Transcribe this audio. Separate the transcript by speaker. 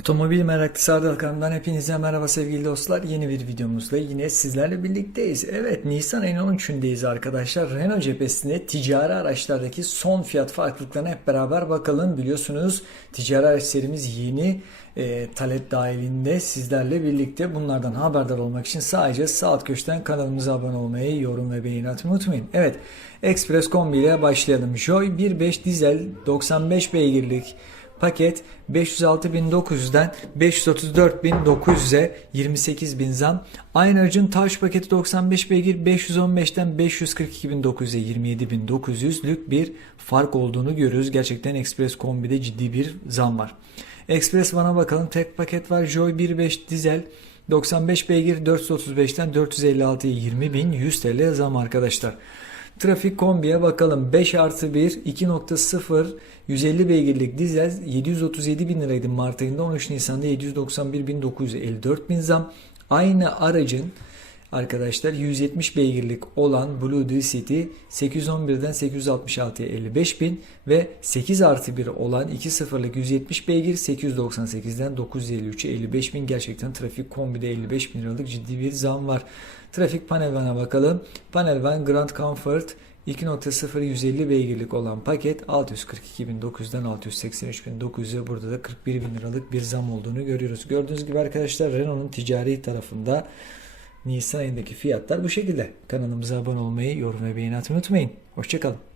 Speaker 1: Otomobil meraklısı Ardal kanalından hepinize merhaba sevgili dostlar. Yeni bir videomuzda yine sizlerle birlikteyiz. Evet Nisan ayının 13'ündeyiz arkadaşlar. Renault cephesinde ticari araçlardaki son fiyat farklılıklarına hep beraber bakalım. Biliyorsunuz ticari araç serimiz yeni e, talep dahilinde sizlerle birlikte. Bunlardan haberdar olmak için sadece sağ alt köşeden kanalımıza abone olmayı, yorum ve beğeni atmayı unutmayın. Evet Express Kombi ile başlayalım. Joy 1.5 dizel 95 beygirlik Paket 506.900'den 534.900'e 28.000 zam. Aynı aracın Taş paketi 95 beygir 515'ten 542.900'e 27.900'lük bir fark olduğunu görüyoruz. Gerçekten Express kombide ciddi bir zam var. Express One'a bakalım. Tek paket var. Joy 1.5 dizel 95 beygir 435'ten 456'ya 20.100 TL zam arkadaşlar. Trafik kombiye bakalım. 5 artı 1 2.0 150 beygirlik dizel 737 bin liraydı Mart ayında 13 Nisan'da 791.954 bin zam. Aynı aracın arkadaşlar 170 beygirlik olan Blue City 811'den 866'ya 55 bin ve 8 artı 1 olan 2.0'lık 170 beygir 898'den 953'e 55 bin gerçekten trafik kombide 55 bin liralık ciddi bir zam var. Trafik panel van'a bakalım. Panel van Grand Comfort 2.0 150 beygirlik olan paket 642.900'den 683.900'e burada da 41 bin liralık bir zam olduğunu görüyoruz. Gördüğünüz gibi arkadaşlar Renault'un ticari tarafında Nisan ayındaki fiyatlar bu şekilde. Kanalımıza abone olmayı, yorum ve beğeni atmayı unutmayın. Hoşçakalın.